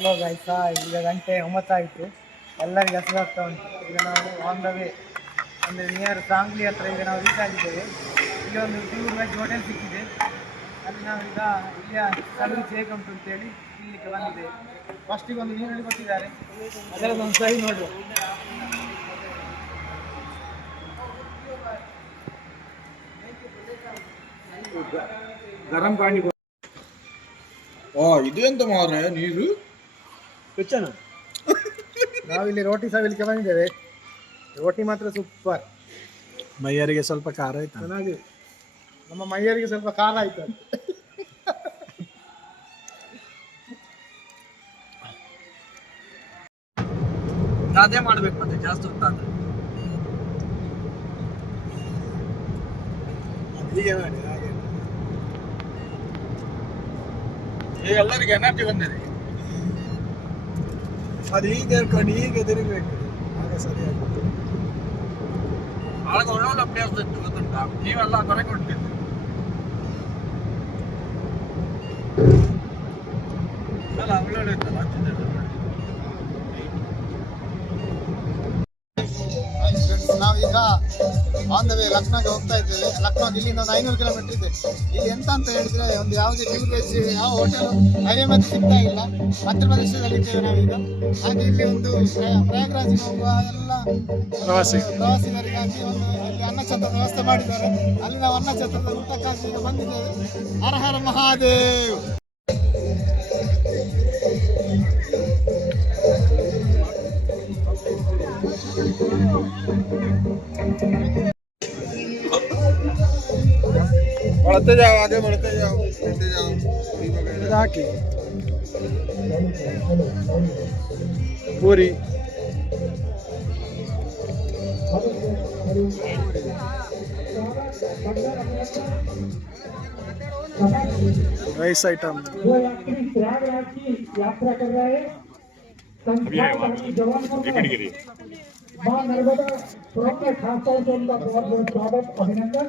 Hello guys, ಈಗ ಗಂಟೆ 9 ಆಯಿತು. ಎಲ್ಲರಿಗೆ ಹಸಿವಾಗ್ತಾ ಉಂಟು. ಈಗ ನಾವು ಆನ್ ದ ವೇ ಅಂದರೆ ನಿಯರ್ ಸಾಂಗ್ಲಿ ಹತ್ರ ಈಗ ನಾವು ರೀಚ್ ಆಗಿದ್ದೇವೆ. ಇಲ್ಲಿ ಒಂದು ಪ್ಯೂರ್ ವೆಜ್ ಹೋಟೆಲ್ ಸಿಕ್ಕಿದೆ. ಅಲ್ಲಿ ನಾವೀಗ ಇಲ್ಲಿಯ ಸರ್ವಿಸ್ ಹೇಗೆ ಉಂಟು ಅಂತೇಳಿ ಇಲ್ಲಿಗೆ ಬಂದಿದ್ದೇವೆ. ಫಸ್ಟಿಗೆ ಒಂದು ಈರುಳ್ಳಿ ಕೊಟ್ಟಿದ್ದಾರೆ, ಅದರಲ್ಲೊಂದು ಸೈ ನೋಡುವ. ಗರಂ ಪಾನಿ. ಇದು ಎಂತ ಮಾರ ನೀರು ಹೆಚ್ಚನ. ನಾವಿಲ್ಲಿ ರೋಟಿ ಸವಿಲಿಕ್ಕೆ ಬಂದಿದ್ದೇವೆ. ರೋಟಿ ಮಾತ್ರ ಸೂಪರ್. ಮೈಯರಿಗೆ ಸ್ವಲ್ಪ ಖಾರ ಆಯ್ತು. ಚೆನ್ನಾಗಿ ನಮ್ಮ ಮೈಯರಿಗೆ ಸ್ವಲ್ಪ ಖಾರ ಆಯ್ತು. ಅದೇ ಮಾಡ್ಬೇಕು ಮತ್ತೆ ಜಾಸ್ತಿ ಹೊತ್ತಾದ್ರೆ ಹೀಗೆ ಮಾಡಿ. ಹಾಗೆ ಈಗ ಎಲ್ಲರಿಗೆ ಎನರ್ಜಿ ಬಂದಿದೆ. ಅದು ಹೀಗೆ ಹೇಳ್ಕೊಂಡು ಹೀಗೆ ತಿರುಗಬೇಕು, ಆಗ ಸರಿಯಾಗಿ. ಆಗ ಒಳ್ಳೊಳ್ಳೆ ಪ್ಲೇಸ್ ಇತ್ತು ಗೊತ್ತುಂಟಾ, ನೀವೆಲ್ಲ ಹೊರಗೆ ಹೊಂಟಿದ್ದು. ಅಲ್ಲ ಒಳ್ಳೊಳ್ಳೆ ಇತ್ತಲ್ಲ ಹಚ್ಚಿದ್ದೆಲ್ಲ. ನಾವೀಗ ಆನ್ ದ ವೇ ಲಕ್ನೋಗೆ ಹೋಗ್ತಾ ಇದ್ದೇವೆ. ಲಕ್ನೋಗೆ ಇಲ್ಲಿಂದ ಒಂದು 500 ಕಿಲೋಮೀಟರ್ ಇದೆ. ಇಲ್ಲಿ ಎಂತ ಅಂತ ಹೇಳಿದ್ರೆ ಒಂದು ಯಾವುದೇ ಪ್ಯೂರ್ ವೆಜ್ ಯಾವ ಹೋಟೆಲ್ ಹೈವೇ ಮತ್ತೆ ಸಿಗ್ತಾ ಇಲ್ಲ. ಮಧ್ಯ ಪ್ರದೇಶದಲ್ಲಿದ್ದೇವೆ ನಾವೀಗ. ಹಾಗೆ ಇಲ್ಲಿ ಒಂದು ಪ್ರಯಾಗ್ರಾಜ್ ಹೋಗುವ ಎಲ್ಲ ಪ್ರವಾಸಿಗರಿಗಾಗಿ ಒಂದು ಇಲ್ಲಿ ಅನ್ನಛತ್ರದ ವ್ಯವಸ್ಥೆ ಮಾಡಿದ್ದಾರೆ. ಅಲ್ಲಿ ನಾವು ಅನ್ನಛತ್ರದ ಊಟಕ್ಕಾಗಿ ಈಗ ಬಂದಿದ್ದೇವೆ. ಹರ ಹರ ಮಹಾದೇವ್. बढ़ते जाओ, आगे बढ़ते जाओ, बढ़ते जाओ। ಹಾಕಿ पूरी राइस आइटम। प्रयागराज की यात्रा कर रहे हैं। मां नर्मदा पुरम में खास तौर से उनका बहुत बहुत स्वागत, अभिनंदन।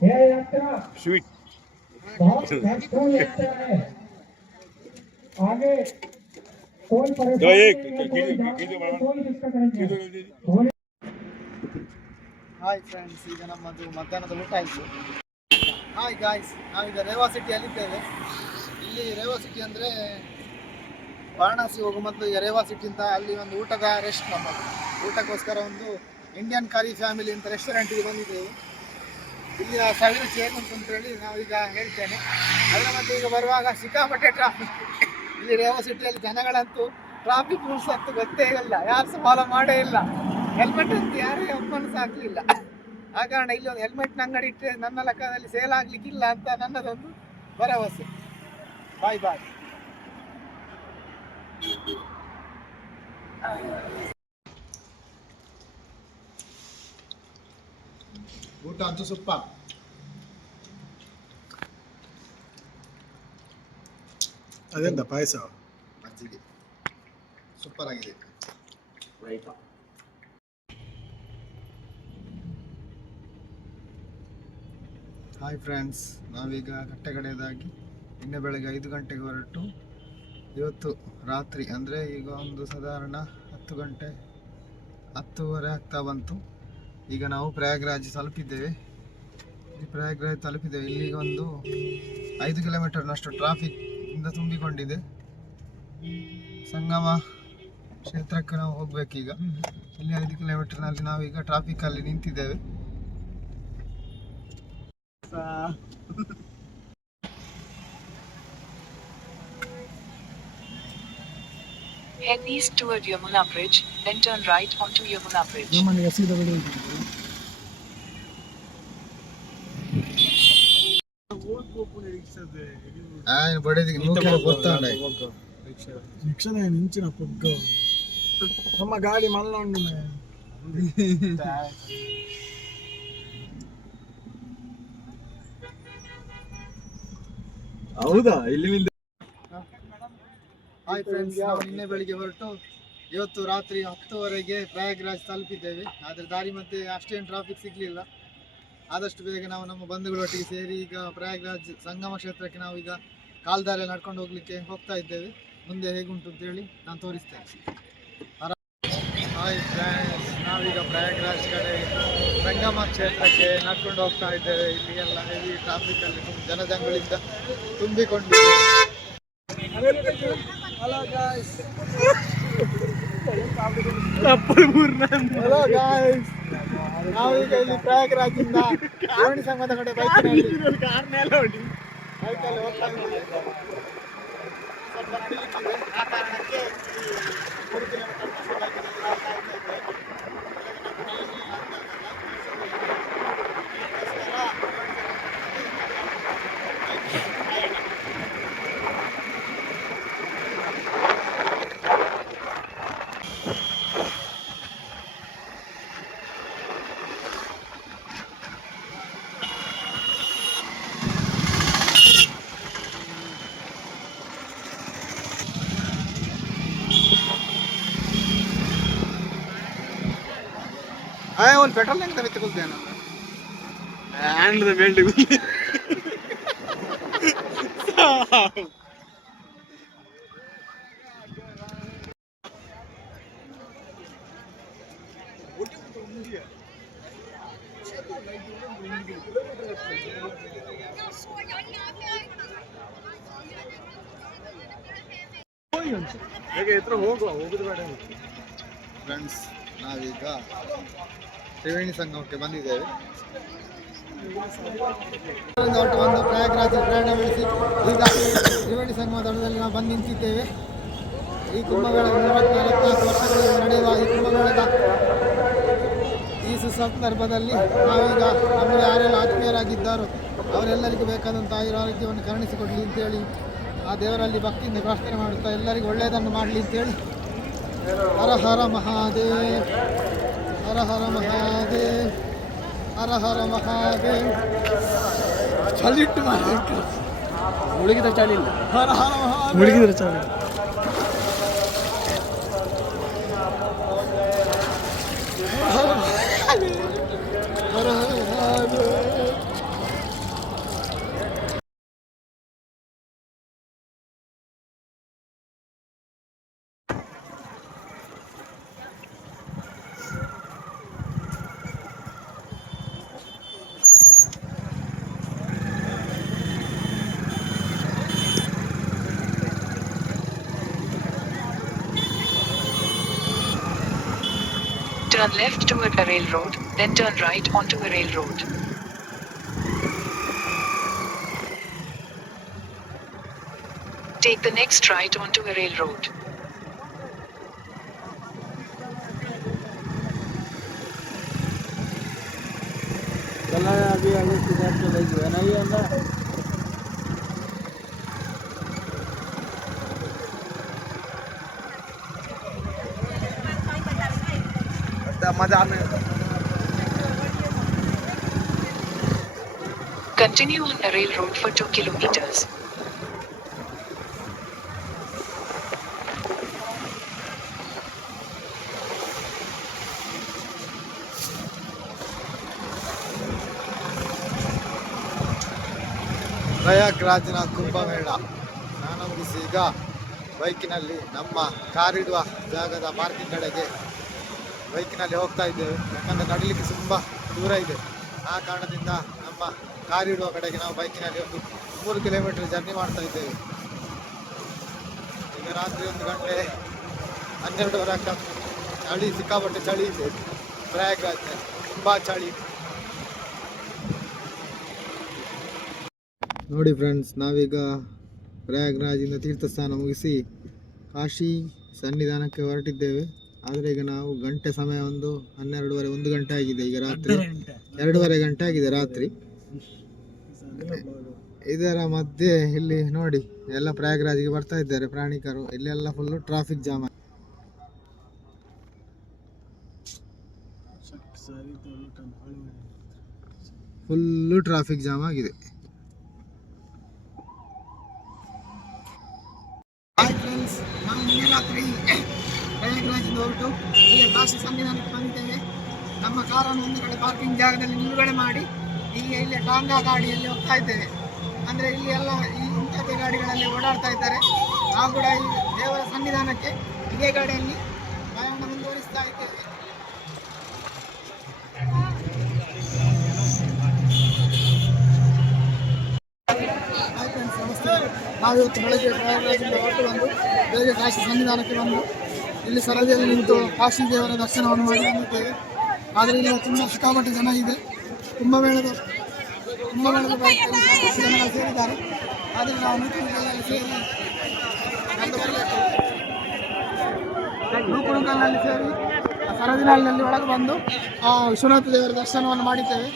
यह यात्रा बहुत महत्वपूर्ण यात्रा है। आगे कोई परेशानी कोई दिक्कत नहीं। ಹಾಯ್ ಫ್ರೆಂಡ್ಸ್, ಈಗ ನಮ್ಮದು ಮಧ್ಯಾಹ್ನದ ಊಟ ಆಯಿತು. ಹಾಯ್ ಗಾಯ್ಸ್, ನಾವೀಗ ರೇವಾ ಸಿಟಿಯಲ್ಲಿದ್ದೇವೆ. ಇಲ್ಲಿ ರೇವಾ ಸಿಟಿ ಅಂದರೆ ವಾರಣಾಸಿ ಹೋಗೋ ಮೊದಲು ಈಗ ರೇವಾ ಸಿಟಿಯಿಂದ ಅಲ್ಲಿ ಒಂದು ಊಟದ ರೆಸ್ಟ್ ನಮ್ಮದು. ಊಟಕ್ಕೋಸ್ಕರ ಒಂದು ಇಂಡಿಯನ್ ಕರಿ ಫ್ಯಾಮಿಲಿ ಅಂತ ರೆಸ್ಟೋರೆಂಟಿಗೆ ಬಂದಿದ್ದೇವೆ. ಇಲ್ಲಿನ ಸರ್ವಿಸ್ ಹೇಗುಂಟು ಅಂತೇಳಿ ನಾವೀಗ ಹೇಳ್ತೇನೆ. ಅದರ ಮತ್ತೆ ಈಗ ಬರುವಾಗ ಸಿಕ್ಕಾಪಟ್ಟೆ ಟ್ರಾಫಿಕ್. ಇಲ್ಲಿ ರೇವಾ ಸಿಟಿಯಲ್ಲಿ ಜನಗಳಂತೂ ಟ್ರಾಫಿಕ್ ರೂಲ್ಸ್ ಅಂತೂ ಗೊತ್ತೇ ಇಲ್ಲ, ಯಾರು ಸಹ ಫಾಲೋ ಮಾಡೇ ಇಲ್ಲ. ಹೆಲ್ಮೆಟ್ ಅಂತೂ ಯಾರೇ ಒಪ್ಪನ್ನು ಸಹ ಹಾಕಲಿಲ್ಲ. ಆ ಕಾರಣ ಇಲ್ಲಿ ಒಂದು ಹೆಲ್ಮೆಟ್ನ ಅಂಗಡಿ ಇಟ್ಟರೆ ನನ್ನ ಲೆಕ್ಕದಲ್ಲಿ ಸೇಲ್ ಆಗಲಿಕ್ಕಿಲ್ಲ ಅಂತ ನನ್ನದೊಂದು ಭರವಸೆ. ಬಾಯ್ ಬಾಯ್. ಊಟ ಅಂತೂ ಸೂಪರ್. ಅದೆಂತ ಪಾಯಸ? ಮಜ್ಜಿಗೆ ಸೂಪರ್ ಆಗಿದೆ. ಹಾಯ್ ಫ್ರೆಂಡ್ಸ್, ನಾವೀಗ ಕಟ್ಟೆಕಡೆಯದಾಗಿ ನಿನ್ನೆ ಬೆಳಗ್ಗೆ 5 ಗಂಟೆಗೆ ಹೊರಟು ಇವತ್ತು ರಾತ್ರಿ ಅಂದರೆ ಈಗ ಒಂದು ಸಾಧಾರಣ 10 ಗಂಟೆ 10:30 ಆಗ್ತಾ ಬಂತು. ಈಗ ನಾವು ಪ್ರಯಾಗ್ರಾಜ್ ತಲುಪಿದ್ದೇವೆ. ಇಲ್ಲಿಗ ಒಂದು 5 ಕಿಲೋಮೀಟರ್ನಷ್ಟು ಟ್ರಾಫಿಕ್ ಇಂದ ತುಂಬಿಕೊಂಡಿದೆ. ಸಂಗಮ ಕ್ಷೇತ್ರಕ್ಕೆ ನಾವು ಹೋಗ್ಬೇಕೀಗ. ಇಲ್ಲಿ 5 ಕಿಲೋಮೀಟರ್ನಲ್ಲಿ ನಾವೀಗ ಟ್ರಾಫಿಕ್ಕಲ್ಲಿ ನಿಂತಿದ್ದೇವೆ. Head east toward Yamuna Bridge, then turn right onto Yamuna Bridge. ನಮ್ಮ ಗಾಡಿ ಮಲ್ಲ ಉಂಡು. ಹೌದಾ? ಇಲ್ಲಿ ಹಾಯ್ ಫ್ರೆಂಡ್ಸ್, ನಾವು ನಿನ್ನೆ ಬೆಳಿಗ್ಗೆ ಹೊರಟು ಇವತ್ತು ರಾತ್ರಿ 10:30ಗೆ ಪ್ರಯಾಗ್ರಾಜ್ ತಲುಪಿದ್ದೇವೆ. ಆದರೆ ದಾರಿ ಮಧ್ಯೆ ಅಷ್ಟೇನು ಟ್ರಾಫಿಕ್ ಸಿಗಲಿಲ್ಲ. ಆದಷ್ಟು ಬೇಗ ನಾವು ನಮ್ಮ ಬಂಧುಗಳೊಟ್ಟಿಗೆ ಸೇರಿ ಈಗ ಪ್ರಯಾಗ್ರಾಜ್ ಸಂಗಮ ಕ್ಷೇತ್ರಕ್ಕೆ ನಾವೀಗ ಕಾಲ್ದಾರಿಯಲ್ಲಿ ನಡ್ಕೊಂಡು ಹೋಗಲಿಕ್ಕೆ ಹೋಗ್ತಾ ಇದ್ದೇವೆ. ಮುಂದೆ ಹೇಗುಂಟು ಅಂತೇಳಿ ನಾನು ತೋರಿಸ್ತೇನೆ. ಹಾಯ್ ಫ್ರೆಂಡ್ಸ್, ನಾವೀಗ ಪ್ರಯಾಗ್ರಾಜ್ ಕಡೆ ಸಂಗಮ ಕ್ಷೇತ್ರಕ್ಕೆ ನಡ್ಕೊಂಡು ಹೋಗ್ತಾ ಇದ್ದೇವೆ. ಇಲ್ಲಿ ಎಲ್ಲ ಹೆವಿ ಟ್ರಾಫಿಕಲ್ಲಿ ಜನಜಂಗುಳಿಂದ ತುಂಬಿಕೊಂಡಿದೆ. ಹಲೋ ಗಾಯ್ಸ್, ನಾವೀಗ ಇಲ್ಲಿ ಪ್ರಯಾಗ್ರಾಜಿಂದ ತ್ರಿವೇಣಿ ಸಂಗಮದ ಕಡೆ ಬೈಕಲ್ಲಿ ಹೋಗ್ತಾ ಇದ್ದೀವಿ. ಸ್ವಲ್ಪ ನಡೀಲಿಕ್ಕಿದೆ, ಆ ಕಾರಣಕ್ಕೆ 3 ಕಿಲೋಮೀಟರ್ ಒಂದು ಪೆಟ್ರೋಲ್ ಹೆಂಗೆ ತಗೊಳ್ತೇನೆ ಹ್ಯಾಂಡ್ದ ಮೇಲೆ ಹೋಗುದು ಬೇಡ ಫ್ರೆಂಡ್ಸ್. ನಾವೀಗ ತ್ರಿವೇಣಿ ಸಂಗಮಕ್ಕೆ ಬಂದಿದ್ದೇವೆ. ಒಂದು ಪ್ರಯಾಗ್ರಾಜ್ ಪ್ರಯಾಣ ಬೆಳೆಸಿ ಈಗ ತ್ರಿವೇಣಿ ಸಂಗಮ ದಳದಲ್ಲಿ ನಾವು ಬಂದು ನಿಂತಿದ್ದೇವೆ. ಈ ಕುಂಭಮೇಳ 44 ವರ್ಷಗಳಿಂದ ನಡೆಯುವ ಈ ಕುಂಭಮೇಳದ ಈ ಸುಸಂದರ್ಭದಲ್ಲಿ ನಾವೀಗ ನಮಗೆ ಯಾರೆಲ್ಲ ಆತ್ಮೀಯರಾಗಿದ್ದಾರೋ ಅವರೆಲ್ಲರಿಗೂ ಬೇಕಾದಂಥ ಆರೋಗ್ಯವನ್ನು ಕರುಣಿಸಿಕೊಡಲಿ ಅಂತೇಳಿ ಆ ದೇವರಲ್ಲಿ ಭಕ್ತಿಯಿಂದ ಪ್ರಾರ್ಥನೆ ಮಾಡುತ್ತಾ ಎಲ್ಲರಿಗೂ ಒಳ್ಳೆಯದನ್ನು ಮಾಡಲಿ ಅಂತೇಳಿ ಹರ ಹರ ಮಹಾದೇವ್, ಹರ ಹರ ಮಹಾದೇವ್, ಹರ ಹರ ಮಹಾದೇವ್. ಚಳಿಟ್ಟು ಮುಳುಗಿದ ಚಳಿ ಇಲ್ಲ, ಹರ ಹರ ಮಹಾದೇವ್, ಮುಳುಗಿದ ಚಳಿ. ಹರ ಹರ Mahadev. Turn left toward Aral Road, then turn right onto Aral Road. Take the next right onto Aral Road. अभी आगे किधर चले गए ना ये अंदर मजा में. Continue on Aral Road for 2 kilometers. ಪ್ರಯಾಗ್ರಾಜ್ನ Kumbh Mela ನಾನು ಮುಗಿಸಿ ಈಗ ಬೈಕಿನಲ್ಲಿ ನಮ್ಮ ಕಾರಿಡುವ ಜಾಗದ ಪಾರ್ಕಿಂಗ್ ಕಡೆಗೆ ಬೈಕಿನಲ್ಲಿ ಹೋಗ್ತಾ ಇದ್ದೇವೆ. ಯಾಕಂದರೆ ನಡೀಲಿಕ್ಕೆ ತುಂಬ ದೂರ ಇದೆ. ಆ ಕಾರಣದಿಂದ ನಮ್ಮ ಕಾರಿಡುವ ಕಡೆಗೆ ನಾವು ಬೈಕಿನಲ್ಲಿ ಒಂದು 3 ಕಿಲೋಮೀಟರ್ ಜರ್ನಿ ಮಾಡ್ತಾ ಇದ್ದೇವೆ. ಈಗ ರಾತ್ರಿ 1 ಗಂಟೆ 12:30 ಆಗ್ತದೆ. ಚಳಿ, ಸಿಕ್ಕಾಪಟ್ಟೆ ಚಳಿ ಇದೆ ಪ್ರಯಾಗ್ರಾಜ್, ತುಂಬ ಚಳಿ. ನೋಡಿ ಫ್ರೆಂಡ್ಸ್, ನಾವೀಗ ಪ್ರಯಾಗ್ರಾಜಿಂದ ತೀರ್ಥಸ್ಥಾನ ಮುಗಿಸಿ ಕಾಶಿ ಸನ್ನಿಧಾನಕ್ಕೆ ಹೊರಟಿದ್ದೇವೆ. ಆದರೆ ಈಗ ನಾವು ಗಂಟೆ ಸಮಯ ಒಂದು 12:30 1 ಗಂಟೆ ಆಗಿದೆ. ಈಗ ರಾತ್ರಿ 2:30 ಗಂಟೆ ಆಗಿದೆ ರಾತ್ರಿ. ಇದರ ಮಧ್ಯೆ ಇಲ್ಲಿ ನೋಡಿ ಎಲ್ಲ ಪ್ರಯಾಗ್ರಾಜಿಗೆ ಬರ್ತಾ ಇದ್ದಾರೆ ಪ್ರಯಾಣಿಕರು. ಇಲ್ಲೆಲ್ಲ full traffic jam, full traffic jam ಆಗಿದೆ. ನಾವು ನಿನ್ನೆ ರಾತ್ರಿ ಪ್ರಯಾಗ್ರಾಜಿಂದ ಹೊರಟು ಈಗ ಕಾಶಿ ಸನ್ನಿಧಾನಕ್ಕೆ ಬಂದಿದ್ದೇವೆ. ನಮ್ಮ ಕಾರನ್ನು ಒಂದು ಕಡೆ ಪಾರ್ಕಿಂಗ್ ಜಾಗದಲ್ಲಿ ನಿಲುಗಡೆ ಮಾಡಿ ಈಗ ಇಲ್ಲಿ ಟಾಂಗಾ ಗಾಡಿಯಲ್ಲಿ ಹೋಗ್ತಾ ಇದ್ದೇವೆ. ಅಂದರೆ ಇಲ್ಲಿ ಎಲ್ಲ ಈ ಇಂಥದ್ದೇ ಗಾಡಿಗಳಲ್ಲಿ ಓಡಾಡ್ತಾ ಇದ್ದಾರೆ. ನಾವು ಕೂಡ ಈ ಸನ್ನಿಧಾನಕ್ಕೆ ಇದೇ ಗಾಡಿಯಲ್ಲಿ ಪ್ರಯಾಣ ಮುಂದುವರಿಸ್ತಾ ಇದ್ದೇವೆ. ಹಾಯ್ ಫ್ರೆಂಡ್ಸ್, ನಮಸ್ತೆ. ನಾವಿವತ್ತು ಬೆಳಗ್ಗೆ ಪ್ರಯಾಗರಾಜದಿಂದ ಹೊರಟು ಬಂದು ಬೇಗ ಕಾಶಿ ಸನ್ನಿಧಾನಕ್ಕೆ ಬಂದು ಇಲ್ಲಿ ಸರದಿಯಲ್ಲಿ ನಿಂತು ಕಾಶಿ ದೇವರ ದರ್ಶನವನ್ನು ಮಾಡಿ ಬಂದಿದ್ದೇವೆ. ಆದರೆ ಇಲ್ಲಿ ತುಂಬ ಸಿಕ್ಕಾಪಟ್ಟೆ ಜನ ಇದೆ. ಕುಂಭಮೇಳದ ಬೈಕಲ್ಲಿ ಸಾಕಷ್ಟು ಜನಗಳು ಸೇರಿದ್ದಾರೆ. ಆದರೆ ನಾವು ನೂಕುಣುಕಲ್ನಲ್ಲಿ ಸೇರಿ ನೂಕುಣುಕಲ್ನಲ್ಲಿ ಸೇರಿ ಸರದಿನಲ್ಲಿ ಒಳಗೆ ಬಂದು ವಿಶ್ವನಾಥ ದೇವರ ದರ್ಶನವನ್ನು ಮಾಡಿದ್ದೇವೆ.